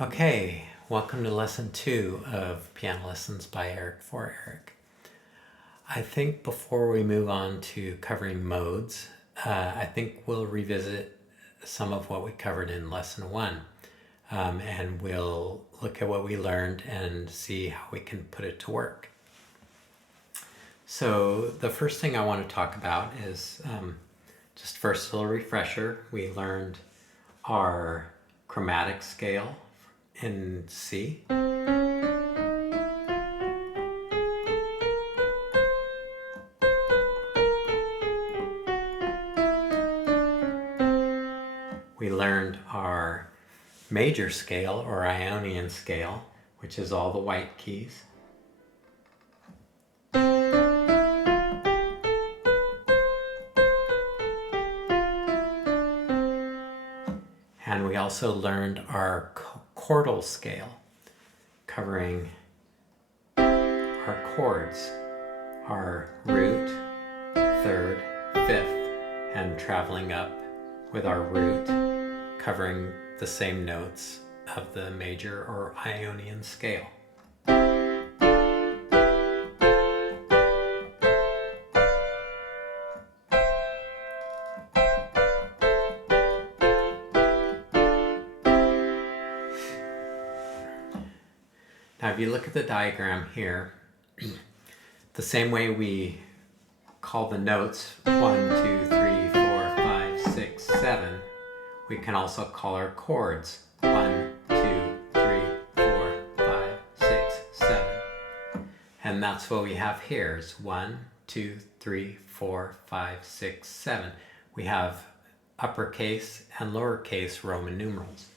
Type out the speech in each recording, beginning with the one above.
Okay, welcome to lesson 2 of Piano Lessons by Eric for Eric. I think before we move on to covering modes, I think we'll revisit some of what we covered in lesson 1, and we'll look at what we learned and see how we can put it to work. So the first thing I want to talk about is just first a little refresher. We learned our chromatic scale in C. We learned our major scale or Ionian scale, which is all the white keys. And we also learned our chordal scale, covering our chords, our root, third, fifth, and traveling up with our root, covering the same notes of the major or Ionian scale. Now, if you look at the diagram here, the same way we call the notes 1, 2, 3, 4, 5, 6, 7, we can also call our chords 1, 2, 3, 4, 5, 6, 7. And that's what we have here is 1, 2, 3, 4, 5, 6, 7. We have uppercase and lowercase Roman numerals.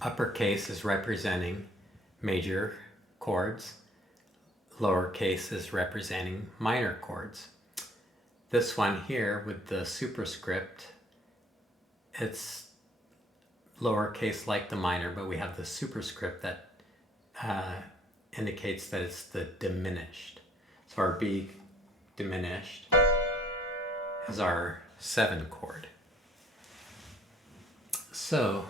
Uppercase is representing major chords, lowercase is representing minor chords. This one here with the superscript, it's lowercase like the minor, but we have the superscript that indicates that it's the diminished. So our B diminished is our 7 chord. So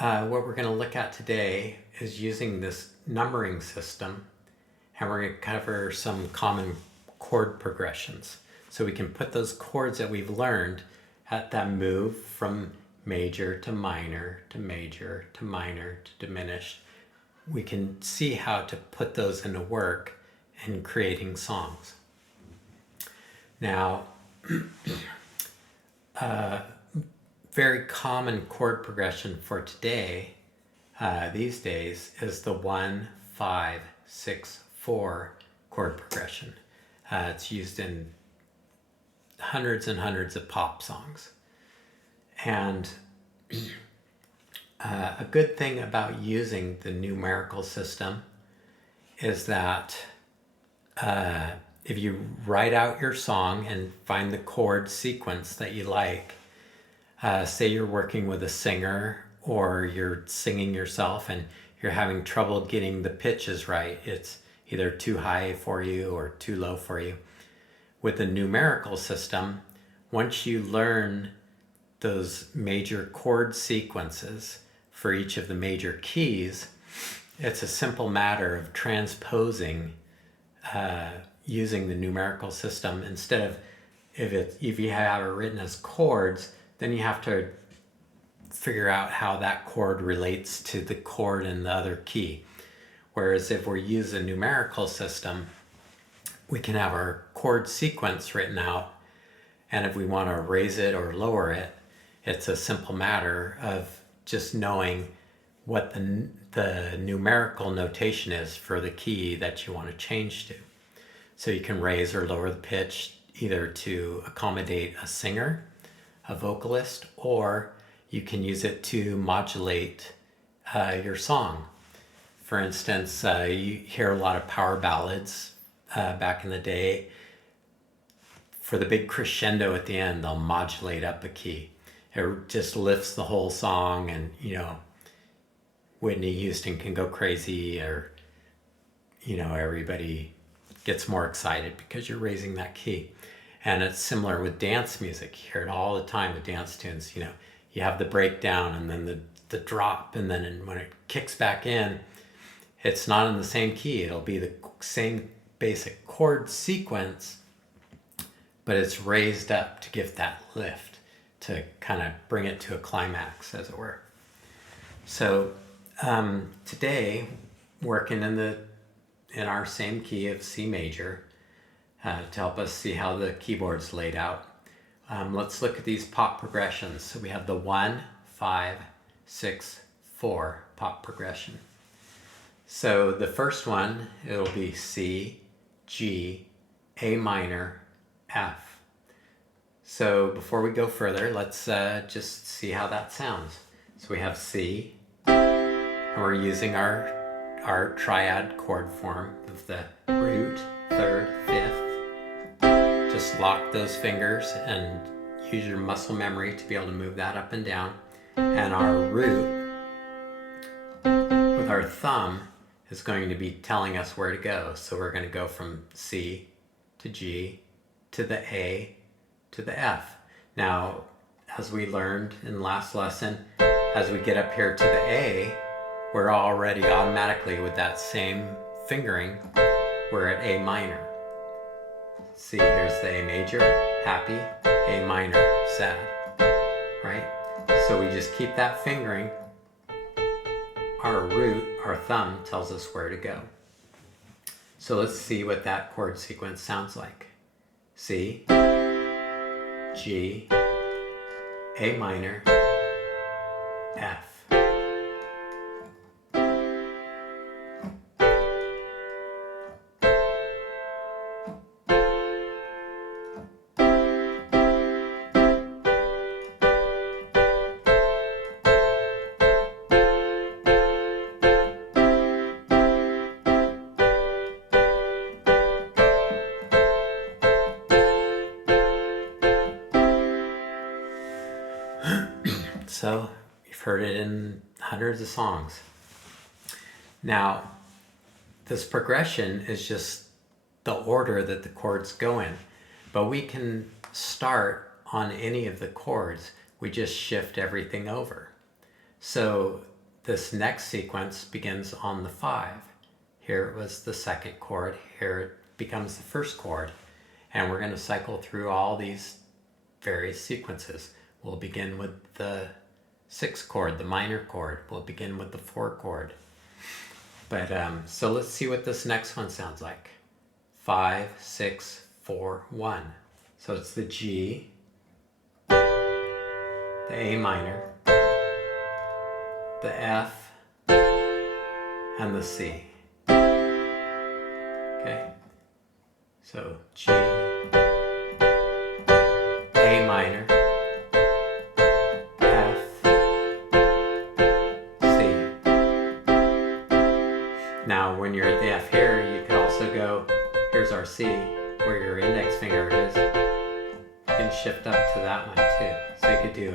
what we're going to look at today is using this numbering system, and we're going to cover some common chord progressions. So we can put those chords that we've learned at that move from major to minor to major to minor to diminished. We can see how to put those into work in creating songs. Now, very common chord progression for today, these days, is the 1, 5, 6, 4 chord progression. It's used in hundreds and hundreds of pop songs. And a good thing about using the numerical system is that if you write out your song and find the chord sequence that you like, say you're working with a singer or you're singing yourself and you're having trouble getting the pitches right. It's either too high for you or too low for you. With the numerical system, once you learn those major chord sequences for each of the major keys, it's a simple matter of transposing using the numerical system. Instead of if you have it written as chords, then you have to figure out how that chord relates to the chord in the other key. Whereas if we use a numerical system, we can have our chord sequence written out, and if we want to raise it or lower it, it's a simple matter of just knowing what the numerical notation is for the key that you want to change to. So you can raise or lower the pitch either to accommodate a singer, a vocalist, or you can use it to modulate your song. For instance, you hear a lot of power ballads back in the day. For the big crescendo at the end, they'll modulate up a key. It just lifts the whole song, and Whitney Houston can go crazy, or everybody gets more excited because you're raising that key. And it's similar with dance music. You hear it all the time with dance tunes. you have the breakdown and then the drop, and then when it kicks back in, it's not in the same key. It'll be the same basic chord sequence, but it's raised up to give that lift, to kind of bring it to a climax, as it were. So today, working in our same key of C major, to help us see how the keyboard's laid out, let's look at these pop progressions. So we have the 1, 5, 6, 4 pop progression. So the first one, it'll be C, G, A minor, F. So before we go further, let's just see how that sounds. So we have C, and we're using our triad chord form of the root, third, fifth. Just lock those fingers and use your muscle memory to be able to move that up and down. And our root with our thumb is going to be telling us where to go. So we're going to go from C to G to the A to the F. Now, as we learned in the last lesson, as we get up here to the A, we're already automatically with that same fingering, we're at A minor. See, here's the A major, happy, A minor, sad, right? So we just keep that fingering. Our root, our thumb, tells us where to go. So let's see what that chord sequence sounds like. C, G, A minor, F. So you've heard it in hundreds of songs. Now, this progression is just the order that the chords go in, but we can start on any of the chords. We just shift everything over. So this next sequence begins on the 5. Here it was the second chord. Here it becomes the first chord. And we're going to cycle through all these various sequences. We'll begin with the 6 chord, the minor chord. We'll begin with the 4 chord. But so let's see what this next one sounds like. 5, 6, 4, 1. So it's the G, the A minor, the F, and the C. Okay? So G, A minor, F, C. Now when you're at the F here, you could also go, here's our C, where your index finger is. You can shift up to that one too. So you could do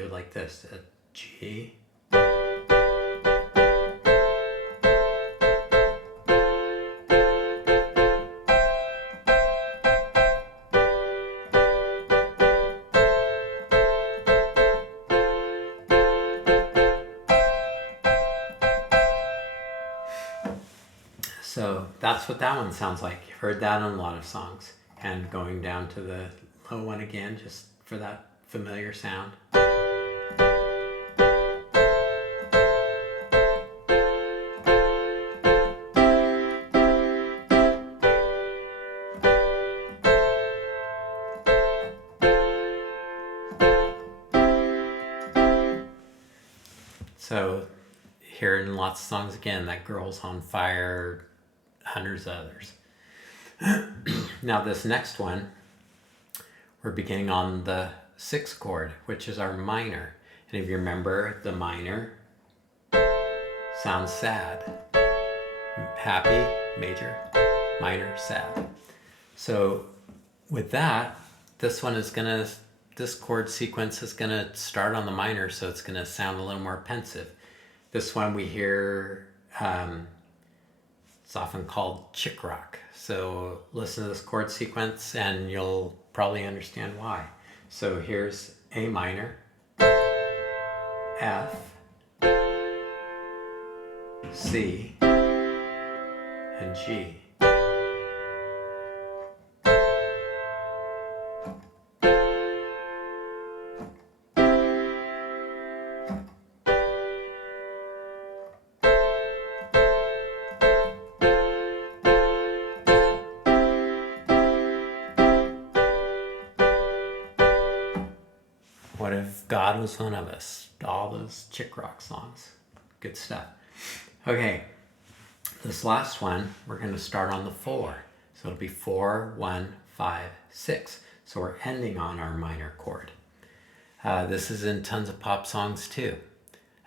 it like this, a G, so that's what that one sounds like. You've heard that in a lot of songs. And going down to the low one again, just for that familiar sound. So hearing lots of songs again, that Girl's on Fire, hundreds of others. Now this next one, we're beginning on the 6th chord, which is our minor. And if you remember, the minor sounds sad. Happy, major, minor, sad. So with that, this chord sequence is gonna start on the minor, so it's gonna sound a little more pensive. This one we hear, it's often called chick rock. So listen to this chord sequence and you'll probably understand why. So here's A minor, F, C, and G. What if God was one of us? All those chick rock songs. Good stuff. Okay, this last one, we're going to start on the 4. So it'll be 4, 1, 5, 6. So we're ending on our minor chord. This is in tons of pop songs too.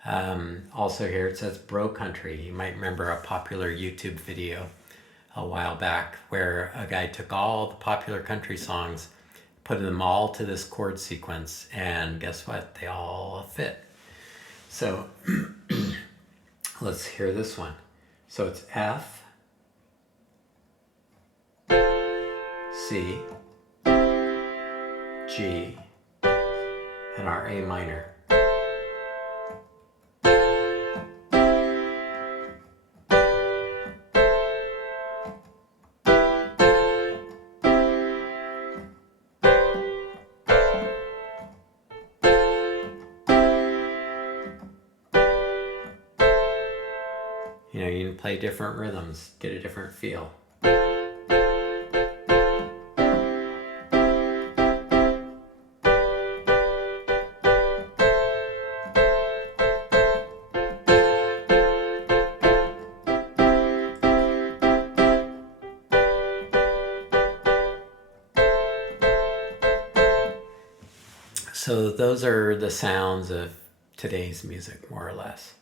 Also here it says Bro Country. You might remember a popular YouTube video a while back where a guy took all the popular country songs, put them all to this chord sequence, and guess what? They all fit. So let's hear this one. So it's F, C, G, and our A minor. You know, you can play different rhythms, get a different feel. So those are the sounds of today's music, more or less.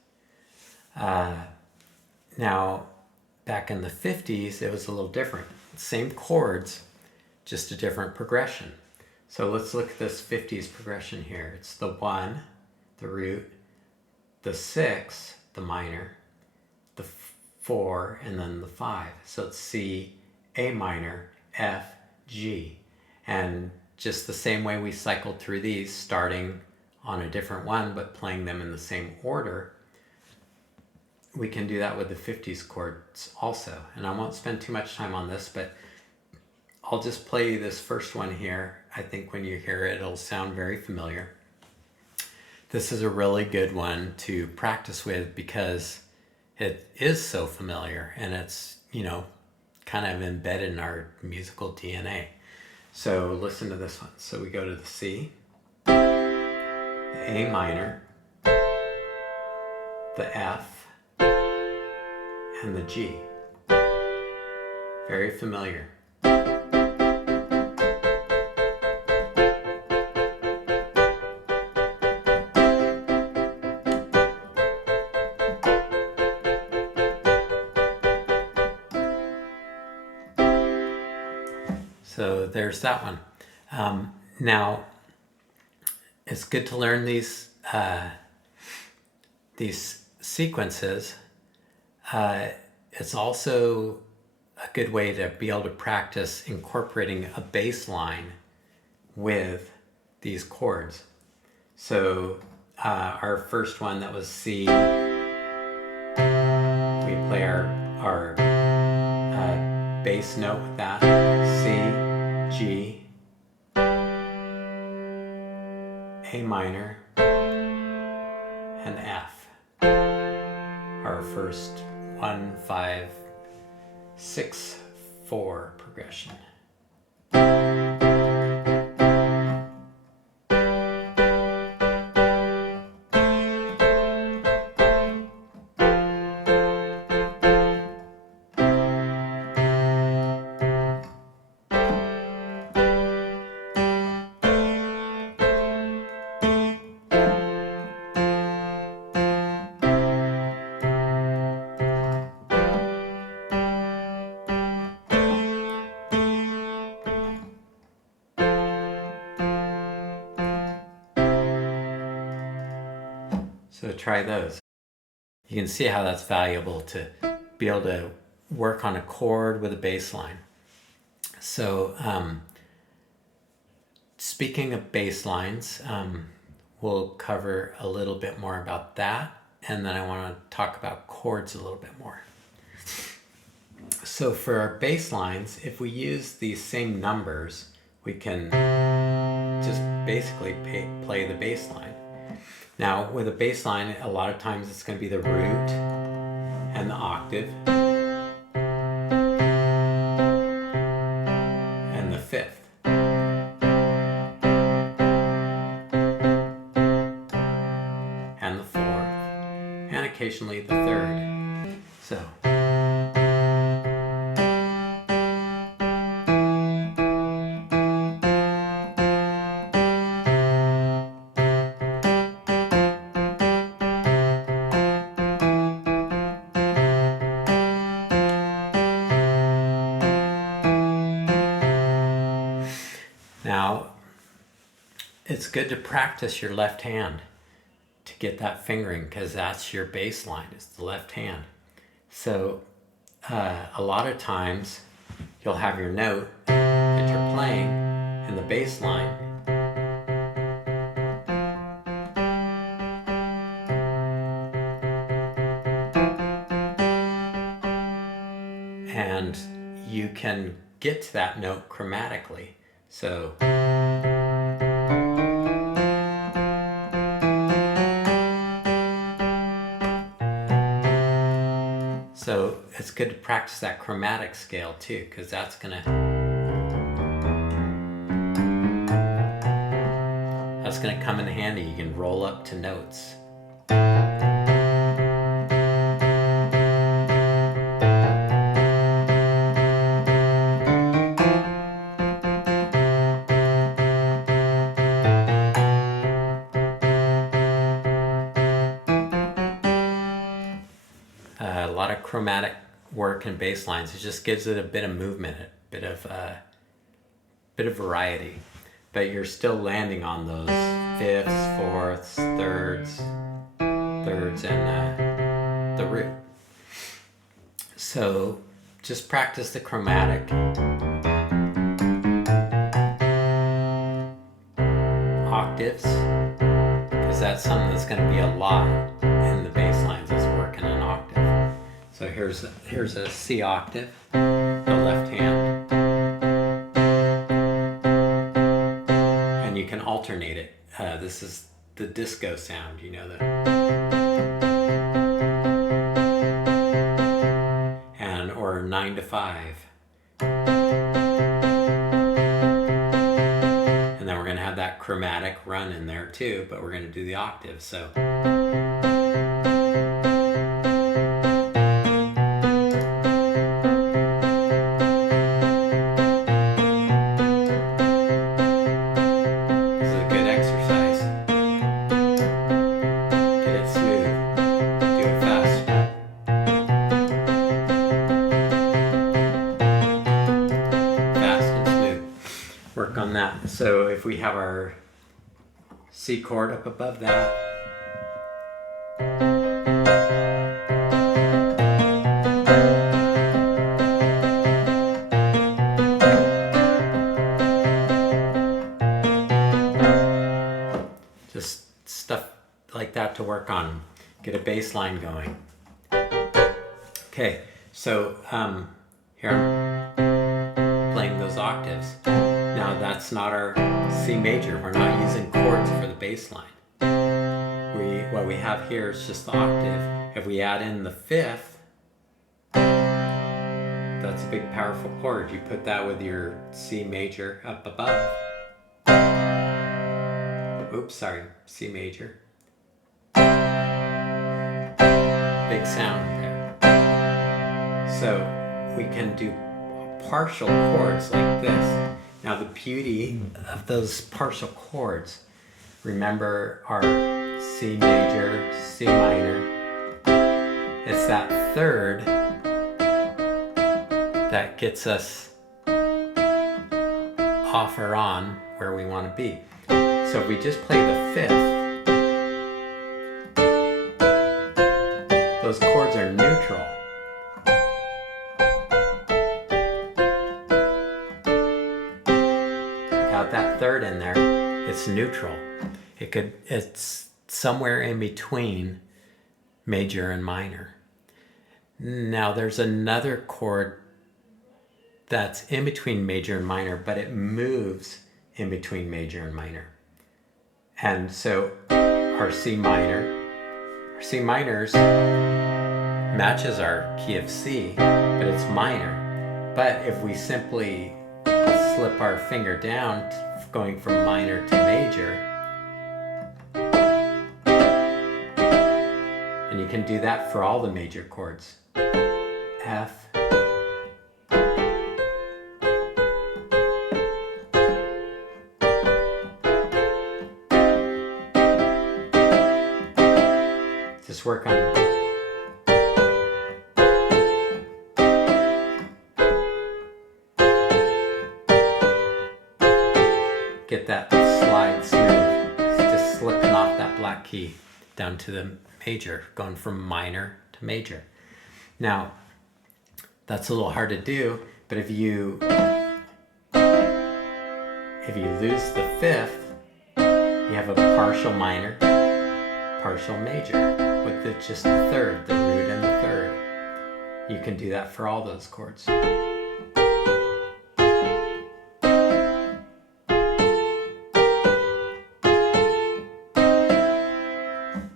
Now, back in the 50s, it was a little different. Same chords, just a different progression. So let's look at this 50s progression here. It's the 1, the root, the 6, the minor, the 4, and then the 5. So it's C, A minor, F, G. And just the same way we cycled through these, starting on a different one, but playing them in the same order, we can do that with the 50s chords also. And I won't spend too much time on this, but I'll just play this first one here. I think when you hear it, it'll sound very familiar. This is a really good one to practice with because it is so familiar and it's, you know, kind of embedded in our musical DNA. So listen to this one. So we go to the C, the A minor, the F, and the G. Very familiar. So there's that one. Now, it's good to learn these sequences. It's also a good way to be able to practice incorporating a bass line with these chords. So our first one that was C, we play our bass note with that, C, G, A minor, and F. Our first 1, 5, 6, 4 progression. So try those. You can see how that's valuable to be able to work on a chord with a bass line. So speaking of bass lines, we'll cover a little bit more about that, and then I want to talk about chords a little bit more. So for our bass lines, if we use these same numbers, we can just basically play the bass line. Now with a bass line, a lot of times it's going to be the root and the octave and the fifth. And the fourth, and occasionally the third. So now it's good to practice your left hand to get that fingering, because that's your bass line, is the left hand. So a lot of times you'll have your note that you're playing in the bass line, and you can get to that note chromatically. So it's good to practice that chromatic scale too, because that's gonna come in handy. You can roll up to notes. A lot of chromatic work in bass lines. It just gives it a bit of movement, a bit of variety, but you're still landing on those fifths, fourths, thirds, and the root. So just practice the chromatic. Octaves, because that's something that's going to be a lot in the bass lines, is working an octave. So here's a C octave, the left hand, and you can alternate it. This is the disco sound, you know, or 9 to 5, and then we're going to have that chromatic run in there too, but we're going to do the octave. So on that. So if we have our C chord up above that, just stuff like that to work on, get a bass line going. Okay, so here I'm playing those octaves. Now that's not our C major. We're not using chords for the bass line. What we have here is just the octave. If we add in the fifth, that's a big powerful chord. You put that with your C major up above. Oops, sorry, C major. Big sound there. So we can do partial chords like this. Now the beauty of those partial chords, remember, our C major, C minor, it's that third that gets us off or on where we want to be. So if we just play the fifth, those chords are neutral. Without that third in there, it's neutral. It's somewhere in between major and minor. Now there's another chord that's in between major and minor, but it moves in between major and minor. And so our C minors matches our key of C, but it's minor. But if we simply slip our finger down, going from minor to major, and you can do that for all the major chords. F, just work on it. Get that slide smooth. It's just slipping off that black key down to the major, going from minor to major. Now, that's a little hard to do, but if you lose the fifth, you have a partial minor, partial major, with just the third, the root and the third. You can do that for all those chords.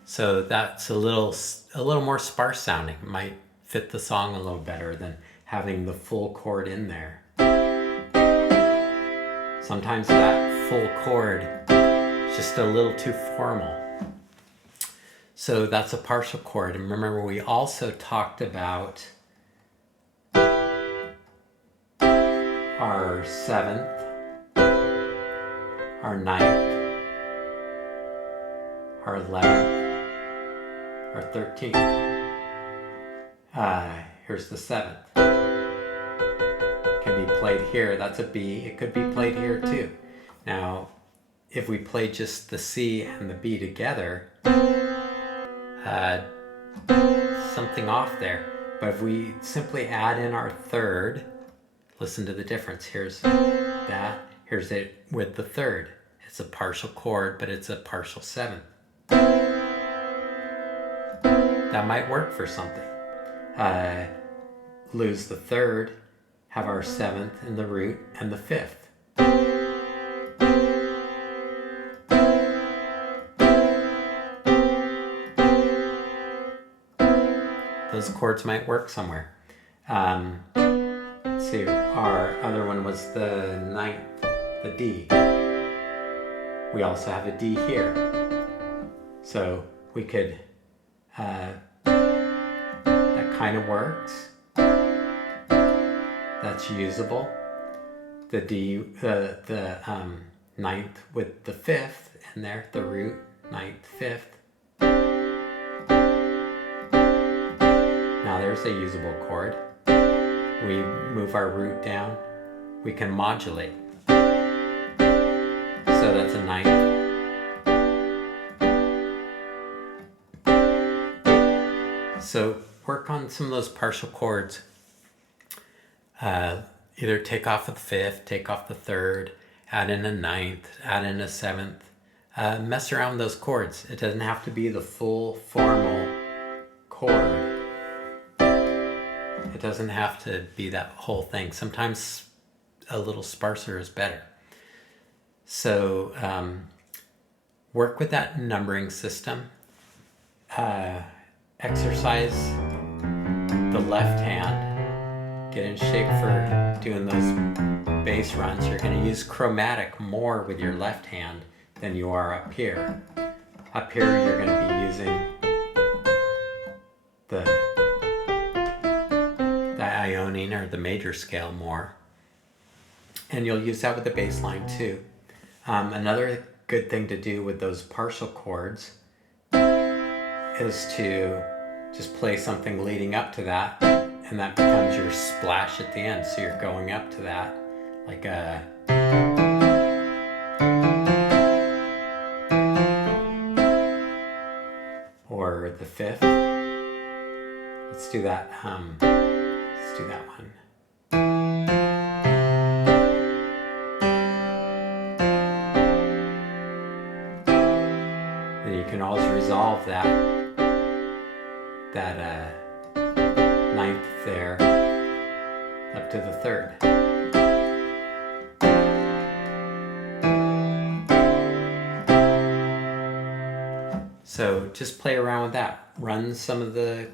So that's a little more sparse sounding. It might fit the song a little better than having the full chord in there. Sometimes that full chord is just a little too formal. So that's a partial chord. And remember, we also talked about our 7th, our 9th, our 11th, our 13th. Here's the 7th. Can be played here. That's a B. It could be played here too. Now, if we play just the C and the B together, something off there. But if we simply add in our third, listen to the difference. Here's that. Here's it with the third. It's a partial chord, but it's a partial 7th. That might work for something. Lose the third, have our 7th in the root and the 5th. Those chords might work somewhere. Let's see, our other one was the 9th, the D. We also have a D here. So we could, that kind of works. That's usable. The D, the 9th with the 5th in there, the root, 9th, 5th. Now there's a usable chord. We move our root down. We can modulate. So that's a 9th. So work on some of those partial chords. Either take off the 5th, take off the 3rd, add in a 9th, add in a 7th. Mess around with those chords. It doesn't have to be the full formal chord. It doesn't have to be that whole thing. Sometimes a little sparser is better. So work with that numbering system. Exercise the left hand. Get in shape for doing those bass runs. You're going to use chromatic more with your left hand than you are up here. Up here you're going to be using the Ionian or the major scale more. And you'll use that with the bass line too. Another good thing to do with those partial chords is to just play something leading up to that, and that becomes your splash at the end. So you're going up to that like a or the 5th. Let's do that. Let's do that one. can always resolve that ninth there up to the third. So just play around with that. Run some of the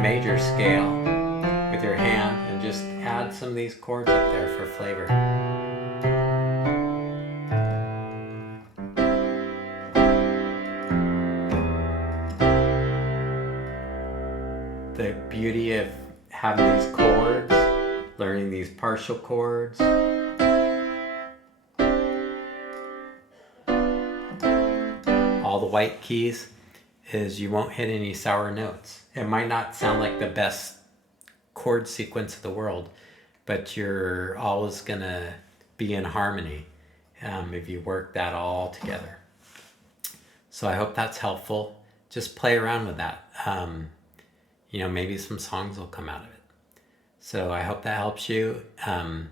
major scale with your hand and just add some of these chords up there for flavor. The beauty of having these chords, learning these partial chords, all the white keys, is you won't hit any sour notes. It might not sound like the best chord sequence of the world, but you're always gonna be in harmony if you work that all together. So I hope that's helpful. Just play around with that. You know, maybe some songs will come out of it. So I hope that helps you kind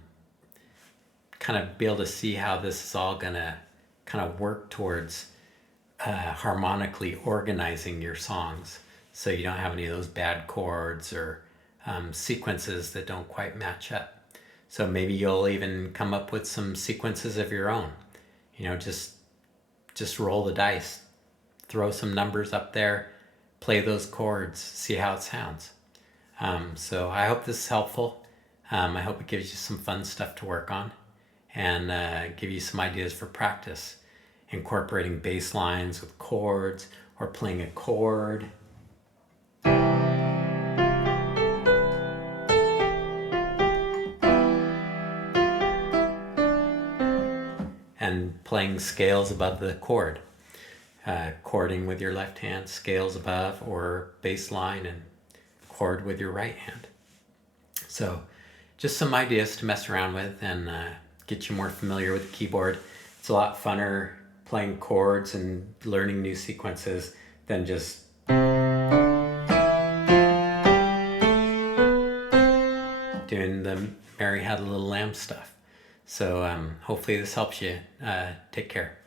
of be able to see how this is all gonna kind of work towards harmonically organizing your songs so you don't have any of those bad chords or sequences that don't quite match up. So maybe you'll even come up with some sequences of your own. You know, just roll the dice, throw some numbers up there, play those chords, see how it sounds. So I hope this is helpful. I hope it gives you some fun stuff to work on and give you some ideas for practice, incorporating bass lines with chords or playing a chord. And playing scales above the chord. Chording with your left hand, scales above, or bass line and chord with your right hand. So just some ideas to mess around with and get you more familiar with the keyboard. It's a lot funner playing chords and learning new sequences than just doing the Mary Had a Little Lamb stuff. So hopefully this helps you. Take care.